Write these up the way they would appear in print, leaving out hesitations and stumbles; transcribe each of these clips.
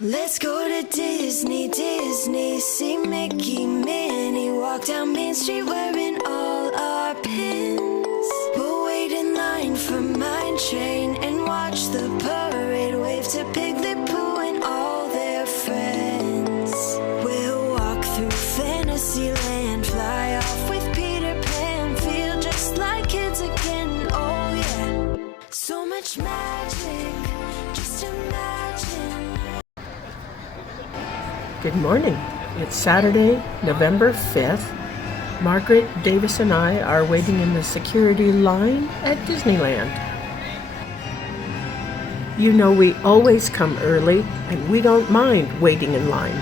Let's go to Disney, Disney, see Mickey, Minnie, walk down Main Street wearing all our pins. We'll wait in line for Mine Train and watch the parade, wave to Piglet, Pooh and all their friends. We'll walk through Fantasyland, fly off with Peter Pan, feel just like kids again, oh yeah. So much magic, just imagine. Good morning. It's Saturday, November 5th. Margaret, Davis, and I are waiting in the security line at Disneyland. You know we always come early, and we don't mind waiting in line.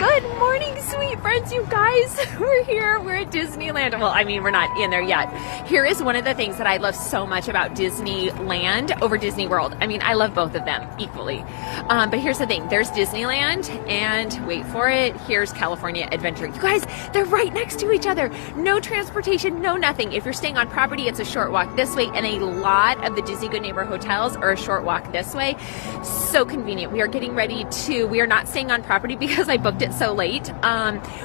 Good morning, sweet friends, you guys. We're here. We're at Disneyland. Well, I mean, we're not in there yet. Here is one of the things that I love so much about Disneyland over Disney World. I mean, I love both of them equally. But here's the thing. There's Disneyland, and wait for it, here's California Adventure. You guys, they're right next to each other. No transportation, no nothing. If you're staying on property, it's a short walk this way, and a lot of the Disney Good Neighbor hotels are a short walk this way. So convenient. We are getting ready to, we are not staying on property because I booked it so late.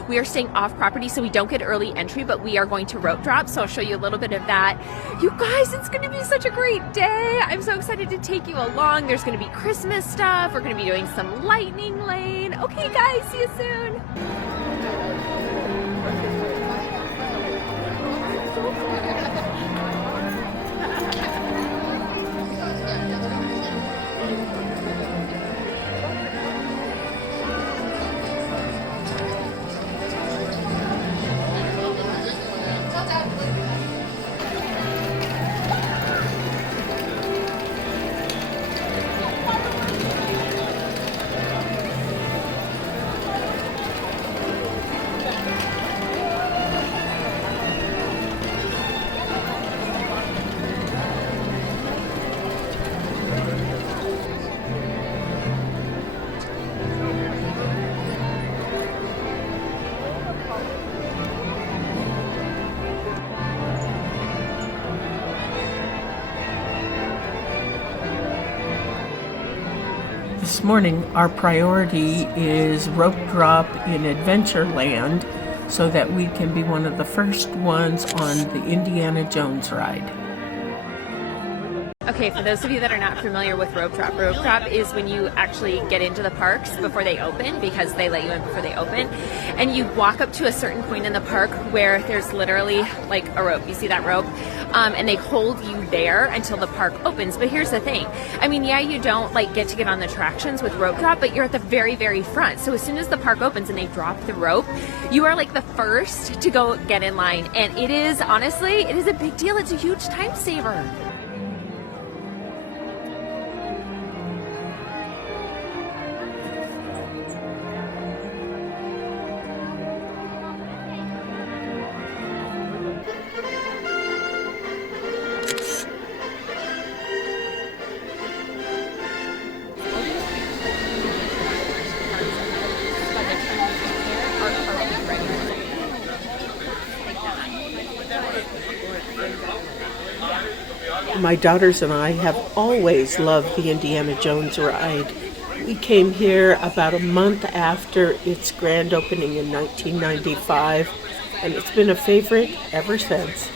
We are staying off property so we don't get early entry, but we are going to rope drop, so I'll show you a little bit of that. You guys, it's going to be such a great day. I'm so excited to take you along. There's going to be Christmas stuff. We're going to be doing some lightning lane. Okay guys, see you soon. This morning, our priority is rope drop in Adventureland so that we can be one of the first ones on the Indiana Jones ride. Okay, for those of you that are not familiar with rope drop is when you actually get into the parks before they open, because they let you in before they open, and you walk up to a certain point in the park where there's literally like a rope. You see that rope? And they hold you there until the park opens. But here's the thing. I mean, yeah, you don't like get to get on the attractions with rope drop, but you're at the very, very front. So as soon as the park opens and they drop the rope, you are like the first to go get in line. And it is, honestly, it is a big deal. It's a huge time saver. My daughters and I have always loved the Indiana Jones ride. We came here about a month after its grand opening in 1995, and it's been a favorite ever since.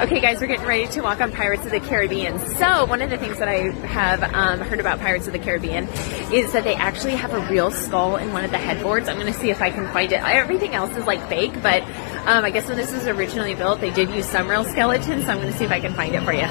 Okay guys, we're getting ready to walk on Pirates of the Caribbean. So one of the things that I have heard about Pirates of the Caribbean is that they actually have a real skull in one of the headboards. I'm going to see if I can find it. Everything else is like fake, but I guess when this was originally built, they did use some real skeletons, so I'm going to see if I can find it for you.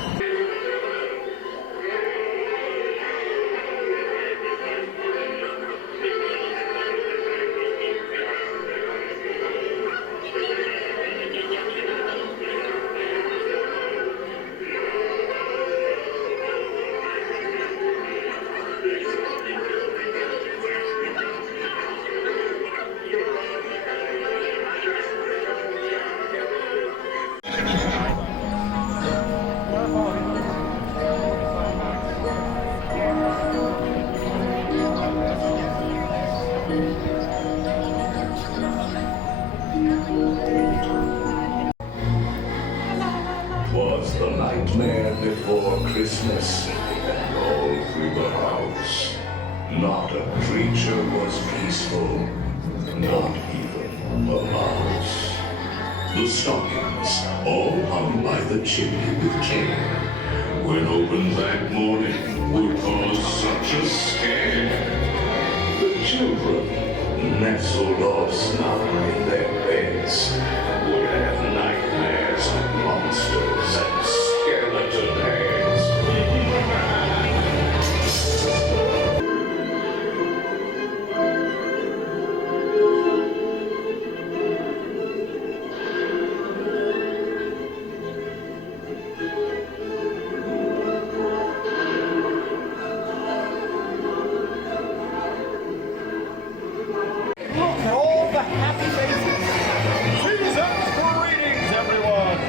The nightmare before Christmas, and all through the house. Not a creature was peaceful, not even a mouse. The stockings all hung by the chimney with care. When opened that morning, would cause such a scare. The children, nestled all snug in their beds, would have nightmares of monsters and skeleton heads. Look at all the happy faces. Seasons greetings, everyone.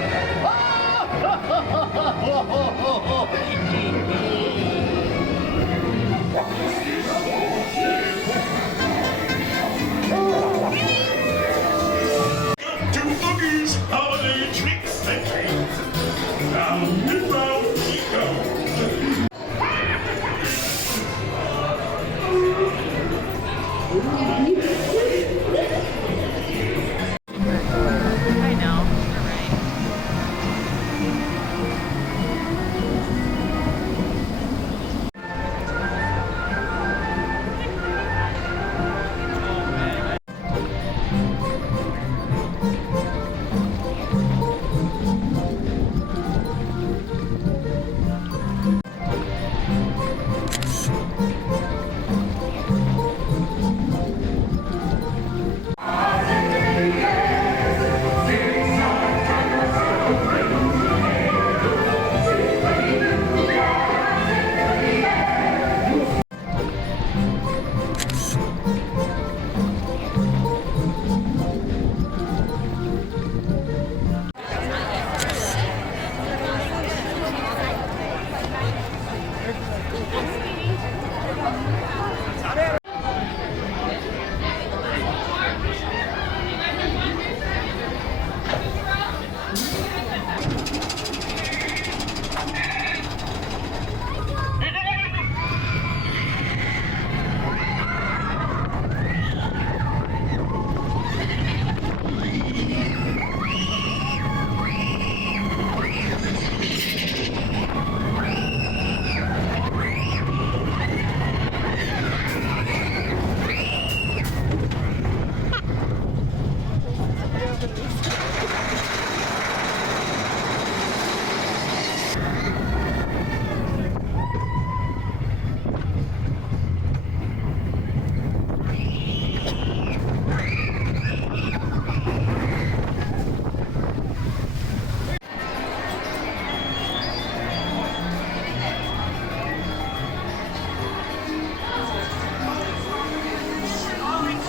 To Boogie's holiday tricks and treats. Round and round she goes. I know. You're right.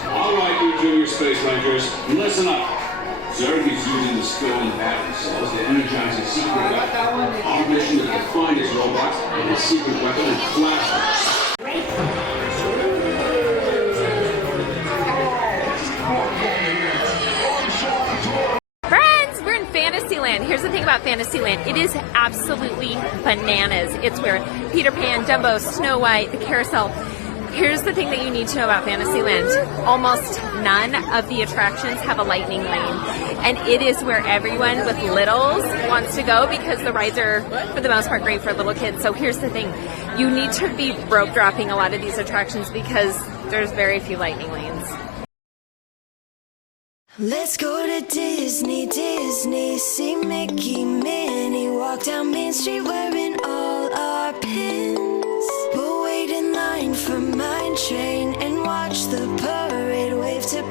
All right, you junior space rangers, listen up. Zerg is using the stolen battery cells to energize his secret weapon. Our mission is to find his robot and his secret weapon and flash them. Friends, we're in Fantasyland. Here's the thing about Fantasyland. It is absolutely bananas. It's where Peter Pan, Dumbo, Snow White, the carousel. Here's the thing that you need to know about Fantasyland. Almost none of the attractions have a lightning lane. And it is where everyone with littles wants to go because the rides are, for the most part, great for little kids. So here's the thing. You need to be rope dropping a lot of these attractions because there's very few lightning lanes. Let's go to Disney, Disney, see Mickey, Minnie, walk down Main Street wearing all our pins. We'll wait in line for Mine Train and watch the parade wave to